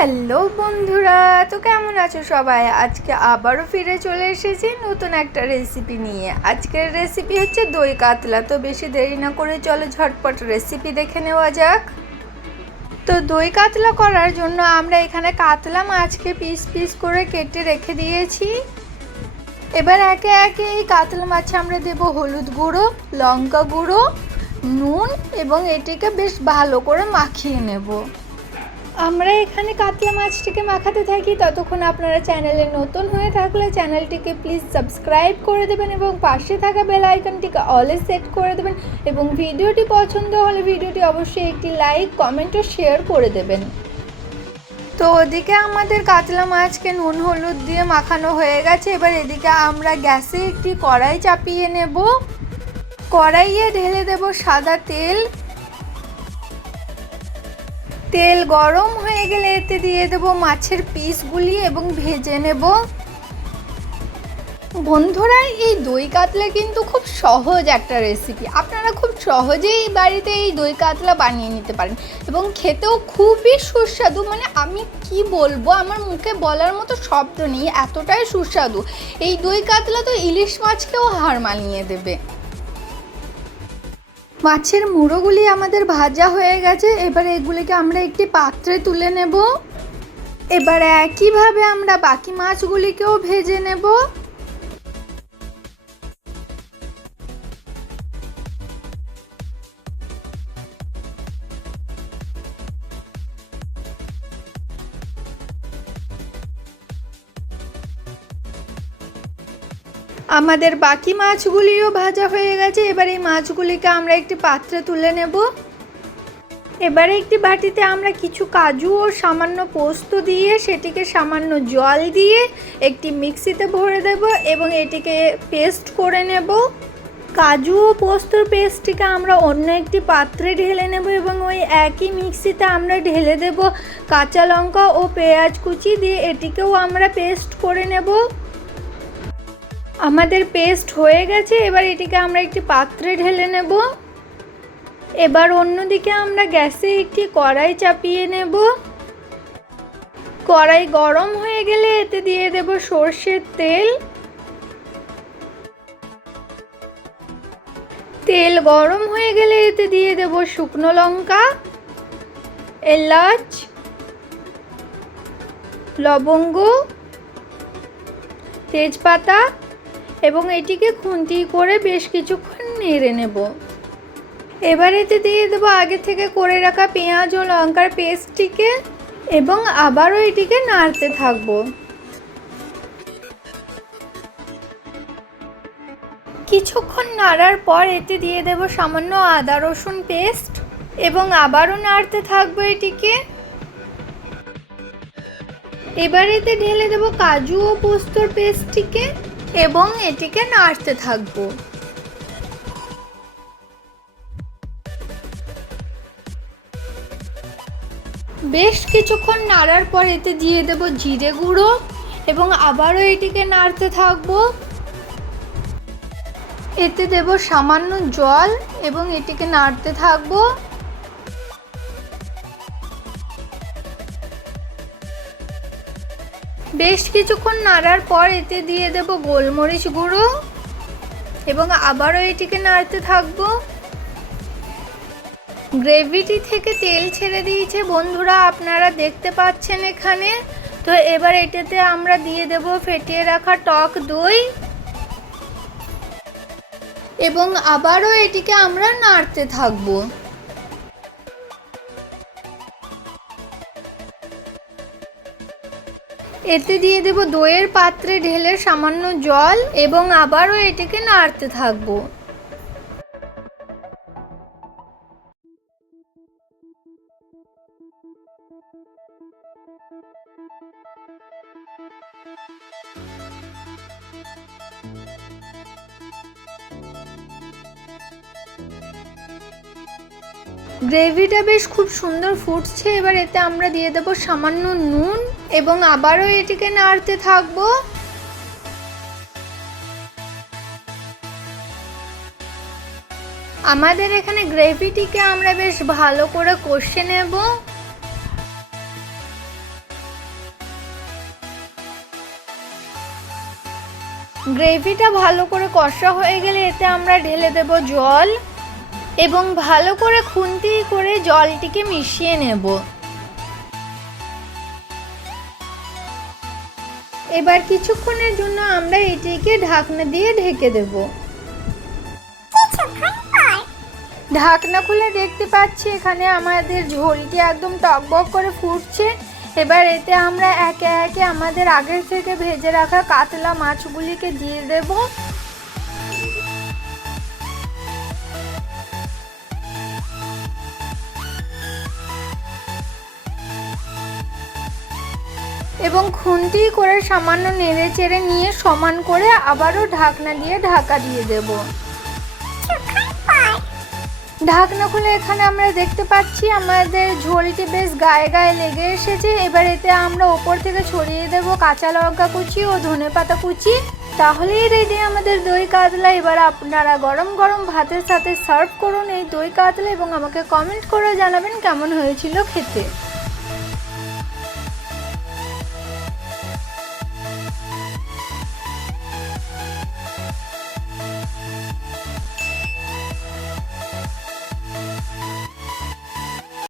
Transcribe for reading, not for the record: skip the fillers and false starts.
Hello বন্ধুরা, তো কেমন আছো সবাই? আজকে আবারও ফিরে চলে এসেছি নতুন একটা রেসিপি নিয়ে। আজকের রেসিপি হচ্ছে দই কাতলা। তো বেশি দেরি না করে চলো ঝটপট রেসিপি দেখে নেওয়া যাক। তো দই কাতলা করার জন্য আমরা এখানে কাতলা মাছকে পিস পিস করে কেটে রেখে দিয়েছি। এবার একে একে এই কাতলা মাছে আমরা দেব হলুদ গুঁড়ো, লঙ্কা গুঁড়ো, নুন এবং এটিকে বেশ ভালো করে মাখিয়ে নেব। আমরা এখানে কাতলা মাছটিকে মাখাতে থাকি। ততক্ষণ আপনারা চ্যানেলে নতুন হয়ে থাকলে চ্যানেলটিকে প্লিজ সাবস্ক্রাইব করে দেবেন এবং পাশে থাকা বেল আইকনটিকে অলে সেট করে দেবেন এবং ভিডিওটি পছন্দ হলে ভিডিওটি অবশ্যই একটি লাইক, কমেন্ট ও শেয়ার করে দেবেন। তো ওদিকে আমাদের কাতলা মাছকে নুন হলুদ দিয়ে মাখানো হয়ে গেছে। এবার এদিকে আমরা গ্যাসে একটি কড়াই চাপিয়ে নেব। কড়াইয়ে ঢেলে দেব সাদা তেল। তেল গরম হয়ে গেলে এতে দিয়ে দেব মাছের পিসগুলি এবং ভেজে নেব। বন্ধুরা, এই দই কাতলা কিন্তু খুব সহজ একটা রেসিপি। আপনারা খুব সহজেই বাড়িতে এই দই কাতলা বানিয়ে নিতে পারেন এবং খেতেও খুবই সুস্বাদু। মানে আমি কি বলবো, আমার মুখে বলার মতো শব্দ নেই, এতটাই সুস্বাদু। এই দই কাতলা তো ইলিশ মাছকেও হার মানিয়ে দেবে। মাছের মুড়োগুলি আমাদের ভাজা হয়ে গেছে। এবার এগুলিকে আমরা একটি পাত্রে তুলে নেব। এবার একইভাবে আমরা বাকি মাছগুলিকেও ভেজে নেব। আমাদের বাকি মাছগুলিও ভাজা হয়ে গেছে। এবার এই মাছগুলিকে আমরা একটি পাত্রে তুলে নেব। এবারে একটি বাটিতে আমরা কিছু কাজু ও সামান্য পোস্ত দিয়ে সেটিকে সামান্য জল দিয়ে একটি মিক্সিতে ভরে দেব এবং এটিকে পেস্ট করে নেব। কাজু ও পোস্তর পেস্টটিকে আমরা অন্য একটি পাত্রে ঢেলে নেব এবং ওই একই মিক্সিতে আমরা ঢেলে দেব কাঁচা লঙ্কা ও পেঁয়াজ কুচি দিয়ে এটিকেও আমরা পেস্ট করে নেব। আমাদের পেস্ট হয়ে গেছে। এবার এটিকে আমরা একটি পাত্রে ঢেলে নেব। এবার অন্যদিকে আমরা গ্যাসে একটি কড়াই চাপিয়ে নেব। কড়াই গরম হয়ে গেলে এতে দিয়ে দেব সরষের তেল। তেল গরম হয়ে গেলে এতে দিয়ে দেব শুকনো লঙ্কা, এলাচ, লবঙ্গ, তেজপাতা এবং এটিকে খুন্তি করে বেশ কিছুক্ষণ নেড়ে নেব। এবার এতে দিয়ে দেবো আগে থেকে করে রাখা পেঁয়াজ ও লঙ্কার পেস্টটিকে এবং আবারও এটিকে নাড়তে থাকবো। কিছুক্ষণ নাড়ার পর এতে দিয়ে দেব সামান্য আদা রসুন পেস্ট এবং আবারও নাড়তে থাকবো এটিকে। এবার এতে ঢেলে দেব কাজু ও পোস্তর পেস্টটিকে এবং এটিকে নাড়তে থাকবো। বেশ কিছুক্ষণ নাড়ার পর এতে দিয়ে দেব জিরে গুঁড়ো এবং আবারও এটিকে নাড়তে থাকবো। এতে দেব সামান্য জল এবং এটিকে নাড়তে থাকবো। বেশ কিছুক্ষণ নাড়ার পর এতে দিয়ে দেব গোলমরিচ গুঁড়ো এবং আবারও এটিকে নাড়তে থাকবো। গ্রেভিটি থেকে তেল ছেড়ে দিয়েছে বন্ধুরা, আপনারা দেখতে পাচ্ছেন এখানে। তো এবার এটাতে আমরা দিয়ে দেব ফেটিয়ে রাখা টক দই এবং আবারও এটিকে আমরা নাড়তে থাকবো। এতে দিয়ে দেব দইয়ের পাত্রে ঢেলে সামান্য জল এবং আবারও এটিকে নাড়তে থাকবো। গ্রেভিটা বেশ খুব সুন্দর ফুটছে। এবার এতে আমরা দিয়ে দেব সামান্য নুন এবং আবারও এটিকে নাড়তে থাকবো। আমাদের এখানে গ্রেভিটিকে আমরা বেশ ভালো করে কষে নেব। গ্রেভিটা ভালো করে কষা হয়ে গেলে এতে আমরা ঢেলে দেব জল এবং ভালো করে খুন্তি করে জলটিকে মিশিয়ে নেব। এবার কিছুক্ষণের জন্য আমরা এটিকে ঢাকনা দিয়ে ঢেকে দেব। ঢাকনা খুলে দেখতে পাচ্ছি এখানে আমাদের ঝোলটি একদম টকবক করে ফুটছে। এবার এতে আমরা একে একে আমাদের আগের থেকে ভেজে রাখা কাতলা মাছগুলিকে দিয়ে দেব। এবং খুন্তি করে সামান্য নেড়ে চেড়ে নিয়ে সমান করে আবারও ঢাকনা দিয়ে ঢাকা দিয়ে দেব। ঢাকনা খুলে এখানে আমরা দেখতে পাচ্ছি আমাদের ঝোলটি বেশ গায়ে গায়ে লেগে এসেছে। এবার এতে আমরা ওপর থেকে ছড়িয়ে দেব কাঁচা লঙ্কা কুচি ও ধনেপাতা কুচি। তাহলেই রেডি আমাদের দই কাতলা। এবার আপনারা গরম গরম ভাতের সাথে সার্ভ করুন এই দই কাতলা এবং আমাকে কমেন্ট করে জানাবেন কেমন হয়েছিল খেতে।